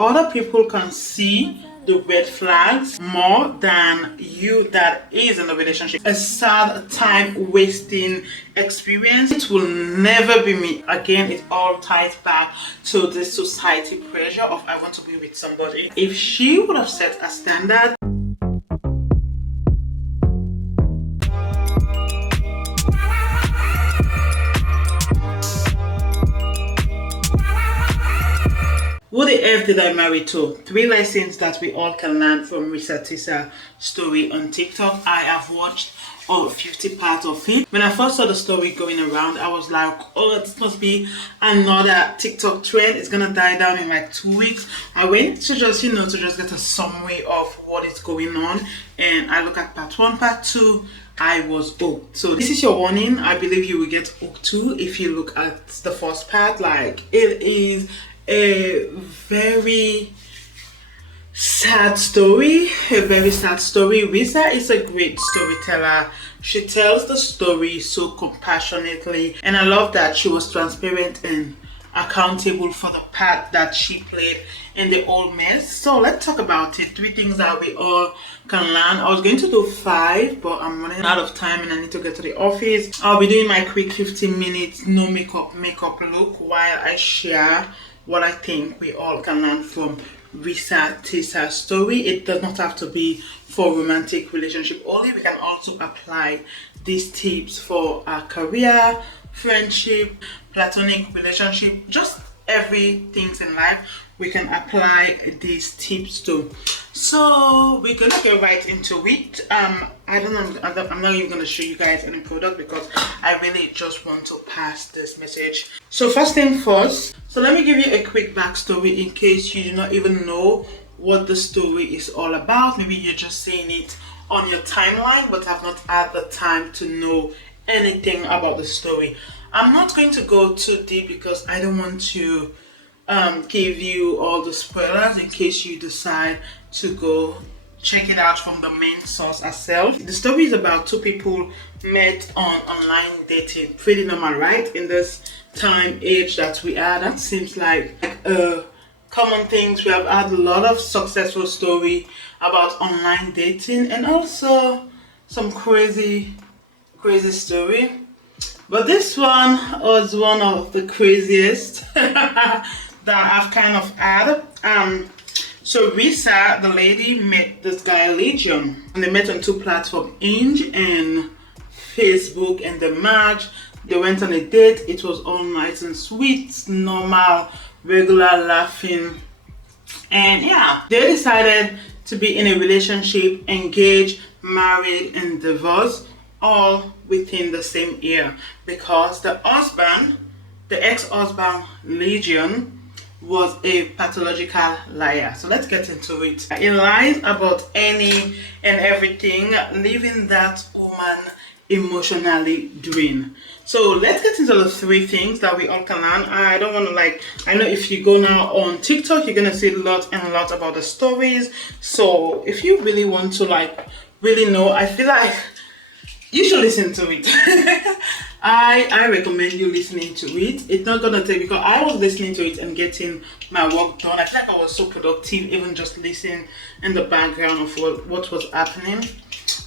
Other people can see the red flags more than you that is in a relationship. A sad time wasting experience. It will never be me. Again, it all ties back to the society pressure of I want to be with somebody. If she would have set a standard, who the F did I marry to? 3 lessons that we all can learn from ReesaTeesa's story on TikTok. I have watched all 50 parts of it. When I first saw the story going around, I was like, oh, this must be another TikTok trend. It's gonna die down in like 2 weeks. I went to just, to just get a summary of what is going on. And I look at part 1, part 2. I was hooked. So this is your warning. I believe you will get hooked too if you look at the first part. Like, it is a very sad story. Reesa is a great storyteller. She tells the story so compassionately, and I love that she was transparent and accountable for the part that she played in the whole mess. So let's talk about it. 3 things that we all can learn. I was going to do 5, but I'm running out of time and I need to get to the office. I'll be doing my quick 15 minutes no makeup look while I share what I think we all can learn from ReesaTeesa's story. It does not have to be for romantic relationship only. We can also apply these tips for our career, friendship, platonic relationship, just everything in life. We can apply these tips to. So we're gonna get right into it. I'm not even gonna show you guys any product because I really just want to pass this message. So first thing first, so let me give you a quick backstory in case you do not even know what the story is all about. Maybe you're just seeing it on your timeline but have not had the time to know anything about the story. I'm not going to go too deep because I don't want to give you all the spoilers in case you decide to go check it out from the main source herself. The story is about 2 people met on online dating. Pretty normal, right? In this time age that we are, that seems like common things. We have had a lot of successful story about online dating and also some crazy story. But this one was one of the craziest that I've kind of had. So Reesa, the lady, met this guy Legion, and they met on 2 platforms, Hinge and Facebook, and they matched. They went on a date. It was all nice and sweet, normal, regular laughing, and yeah, they decided to be in a relationship, engaged, married, and divorced, all within the same year, because the ex-husband Legion was a pathological liar. So let's get into it. He lied about any and everything, leaving that woman emotionally drained. So let's get into the 3 things that we all can learn. I don't want to I know if you go now on TikTok, you're gonna see a lot about the stories. So if you really want to really know, I feel like you should listen to it. I recommend you listening to it. It's not gonna take, because I was listening to it and getting my work done. I feel like I was so productive even just listening in the background of what was happening.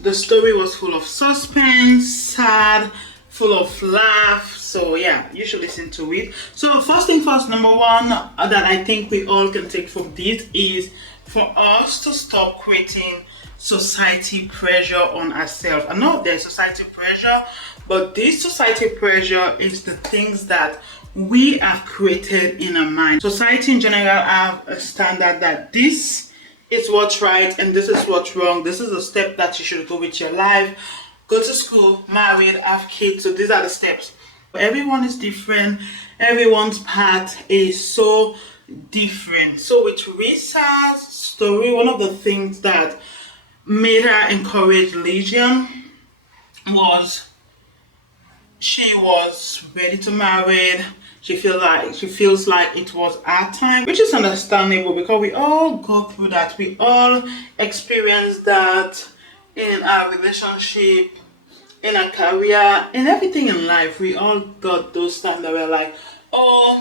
The story was full of suspense, sad, full of laugh. So yeah, you should listen to it. So first thing first, number 1 that I think we all can take from this is for us to stop creating society pressure on ourselves. I know there's society pressure, but this society pressure is the things that we have created in our mind. Society in general have a standard that this is what's right and this is what's wrong. This is the step that you should go with your life. Go to school, married, have kids. So these are the steps. Everyone is different. Everyone's path is so different. So with Reesa's story, one of the things that made her encourage Legion was she was ready to marry. She feels like it was our time, which is understandable because we all go through that. We all experience that in our relationship, in our career, in everything in life. We all got those times that we're like, oh,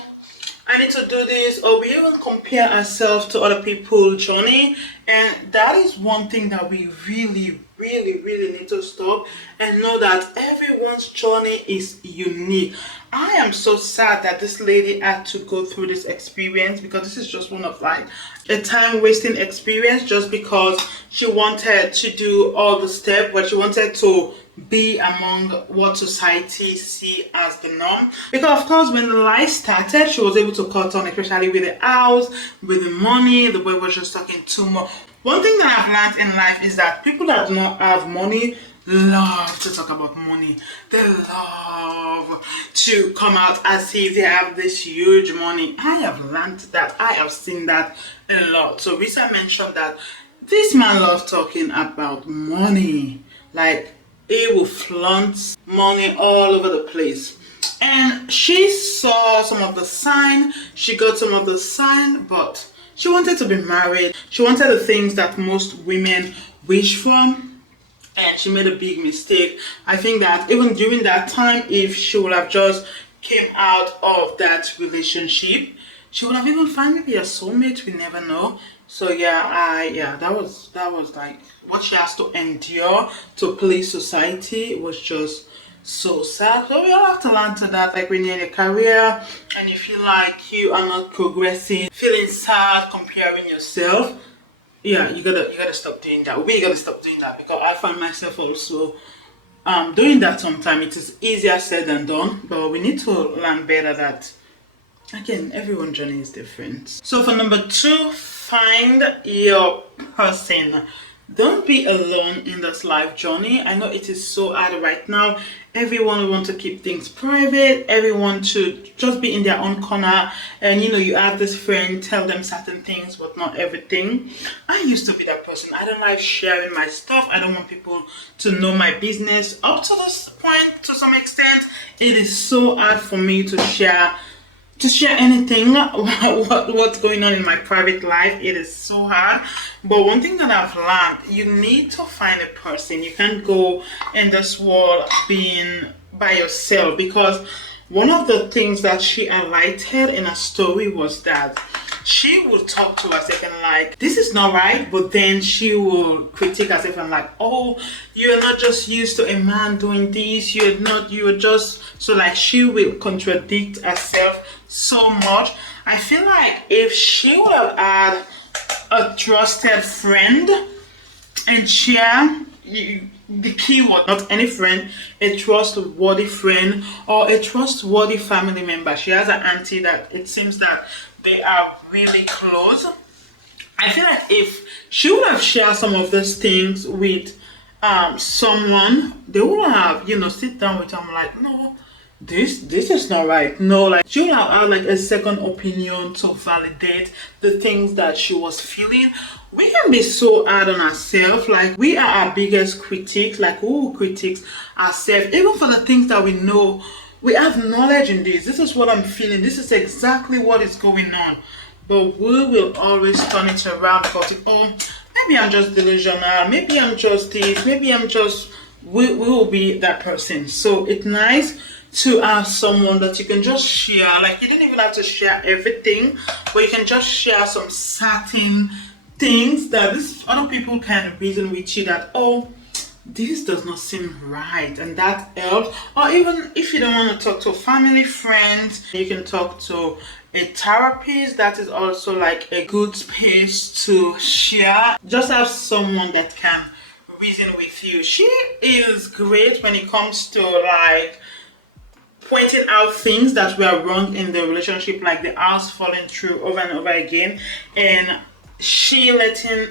I need to do this, or we even compare ourselves to other people's journey. And that is one thing that we really, really, really need to stop and know that everyone's journey is unique. I am so sad that this lady had to go through this experience, because this is just one of like a time wasting experience, just because she wanted to do all the steps, but she wanted to be among what society see as the norm. Because of course when the life started, she was able to cut on, especially with the house, with the money. The boy was just talking too much. One thing that I've learned in life is that people that do not have money love to talk about money. They love to come out as if they have this huge money. I have learned that. I have seen that a lot. So Risa mentioned that this man loves talking about money. Like, he will flaunt money all over the place. And she saw some of the sign, she got some of the sign, but she wanted to be married. She wanted the things that most women wish for, and she made a big mistake. I think that even during that time, if she would have just came out of that relationship, she would have even found maybe a soulmate. We never know. So yeah, that was like what she has to endure to please society. It was just so sad. So we all have to learn to that. Like when you're in a career and you feel like you are not progressing, feeling sad, comparing yourself. Yeah, you gotta stop doing that. We gotta stop doing that, because I find myself also doing that sometimes. It is easier said than done, but we need to learn better that again, everyone's journey is different. So for number 2, find your person. Don't be alone in this life journey. I know it is so hard right now. Everyone wants to keep things private. Everyone should just be in their own corner. And you have this friend, tell them certain things, but not everything. I used to be that person. I don't like sharing my stuff. I don't want people to know my business. Up to this point, to some extent, it is so hard for me to share anything what's going on in my private life. It is so hard. But one thing that I've learned, you need to find a person. You can't go in this world being by yourself, because one of the things that she highlighted in her story was that she will talk to herself and like, this is not right, but then she will critique herself and like, oh, you're not just used to a man doing this, you're just, so like she will contradict herself so much. I feel like if she would have had a trusted friend and share, the key word, not any friend, a trustworthy friend or a trustworthy family member. She has an auntie that it seems that they are really close. I feel like if she would have shared some of those things with someone, they would have, sit down with them like, no, this is not right. No, like she would have had like a second opinion to validate the things that she was feeling. We can be so hard on ourselves. Like we are our biggest critics. Like who critiques ourselves, even for the things that we know. We have knowledge in this. This is what I'm feeling. This is exactly what is going on. But we will always turn it around because maybe I'm just delusional. Maybe I'm just this. Maybe I'm just. We will be that person. So it's nice to have someone that you can just share. Like you don't even have to share everything, but you can just share some certain things that this other people can reason with you that this does not seem right, and that helps. Or even if you don't want to talk to family, friends, you can talk to a therapist. That is also like a good space to share. Just have someone that can reason with you. She is great when it comes to like pointing out things that were wrong in the relationship, like the house falling through over and over again, and she letting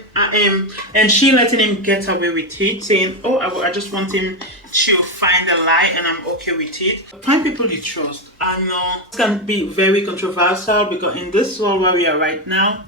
him get away with it, saying, I just want him to find a lie and I'm okay with it. Find people you trust. I know it can be very controversial because in this world where we are right now,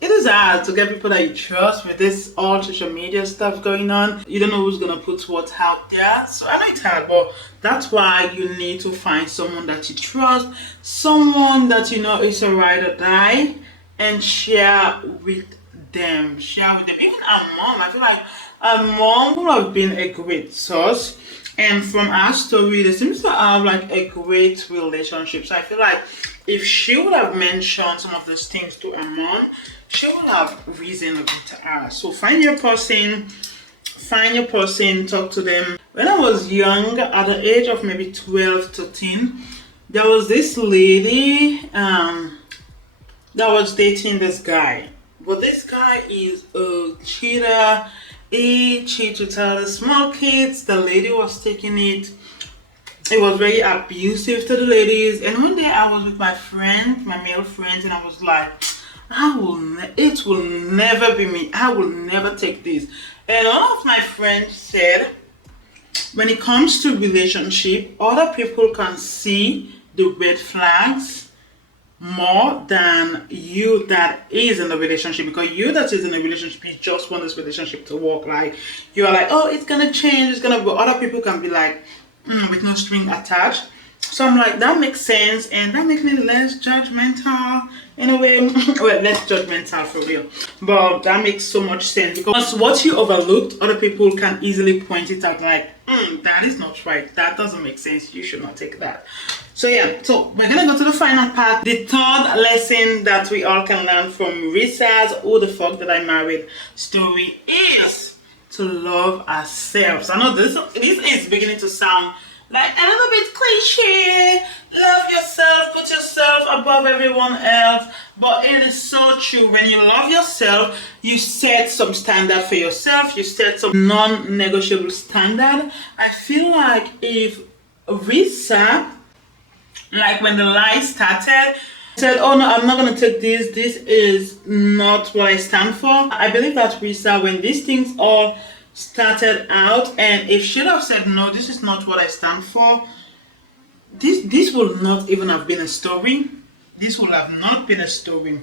it is hard to get people that you trust with this all social media stuff going on. You don't know who's gonna put what out there. So I know it's hard, but that's why you need to find someone that you trust, someone that you know is a ride or die, and share with them. Even our mom, I feel like our mom would have been a great source. And from our story, they seem to have like a great relationship. So I feel like if she would have mentioned some of those things to her mom, she would have reasoned to her. So find your person, talk to them. When I was young, at the age of maybe 12 to 13, there was this lady that was dating this guy. But this guy is a cheater. He cheats with the small kids. The lady was taking it. It was very abusive to the ladies. And one day I was with my friend, my male friends, and I was like, it will never be me. I will never take this. And one of my friends said, when it comes to relationship, other people can see the red flags more than you that is in a relationship, because you that is in a relationship, you just want this relationship to work. Like, you are like, oh, it's gonna change, it's gonna go. Other people can be like, with no string attached. So I'm like, that makes sense, and that makes me less judgmental in a way. Well, less judgmental for real, but that makes so much sense, because what you overlooked, other people can easily point it out like, that is not right, that doesn't make sense, you should not take that. So yeah, so we're gonna go to the final part. The third lesson that we all can learn from Reesa's "Who the Fuck Did I Marry" story is to love ourselves. I know this is beginning to sound like a little bit cliche. Love yourself, put yourself above everyone else. But it is so true. When you love yourself, you set some standard for yourself. You set some non-negotiable standard. I feel like if Reesa, like when the lie started, said, oh no, I'm not going to take this. This is not what I stand for. I believe that Reesa, when these things all started out, and if she'd have said, no, this is not what I stand for, this would not even have been a story. This would have not been a story.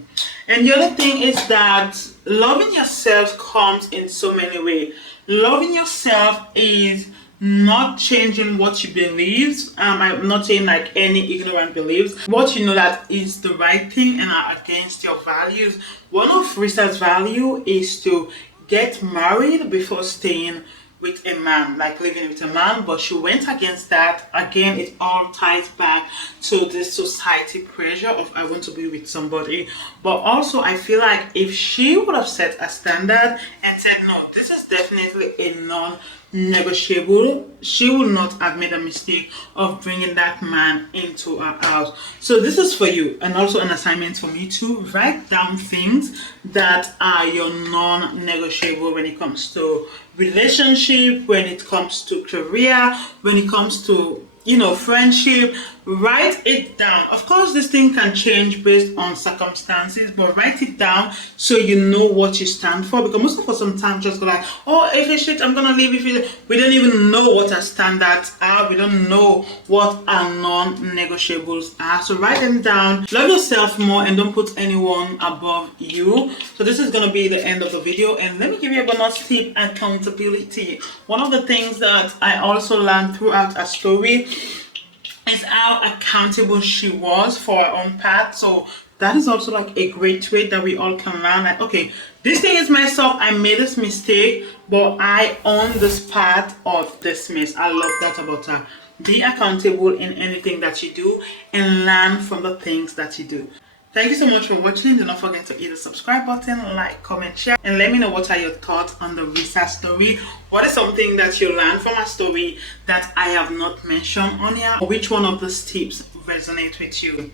And the other thing is that loving yourself comes in so many ways. Loving yourself is not changing what you believe. I'm not saying like any ignorant beliefs. What you know that is the right thing and are against your values. One of Reesa's value is to get married before staying with a man, like living with a man, but she went against that. Again, it all ties back to this society pressure of I want to be with somebody. But also I feel like if she would have set a standard and said, no, this is definitely a non-negotiable, she would not have made a mistake of bringing that man into her house. So this is for you, and also an assignment for me to write down things that are your non-negotiable when it comes to relationship, when it comes to career, when it comes to friendship. Write it down. Of course, this thing can change based on circumstances, but write it down so you know what you stand for. Because most of us sometimes just go like, oh, if it's shit, I'm gonna leave. We don't even know what our standards are. We don't know what our non-negotiables are. So write them down. Love yourself more and don't put anyone above you. So this is gonna be the end of the video, and let me give you a bonus tip: accountability. One of the things that I also learned throughout a story is how accountable she was for her own path. So that is also like a great trait that we all can learn. Like, okay, this thing is messed up, I made this mistake, but I own this part of this mess. I love that about her. Be accountable in anything that you do and learn from the things that you do. Thank you so much for watching. Do not forget to hit the subscribe button, like, comment, share, and let me know what are your thoughts on the Reesa story. What is something that you learned from a story that I have not mentioned on here? Which one of these tips resonate with you?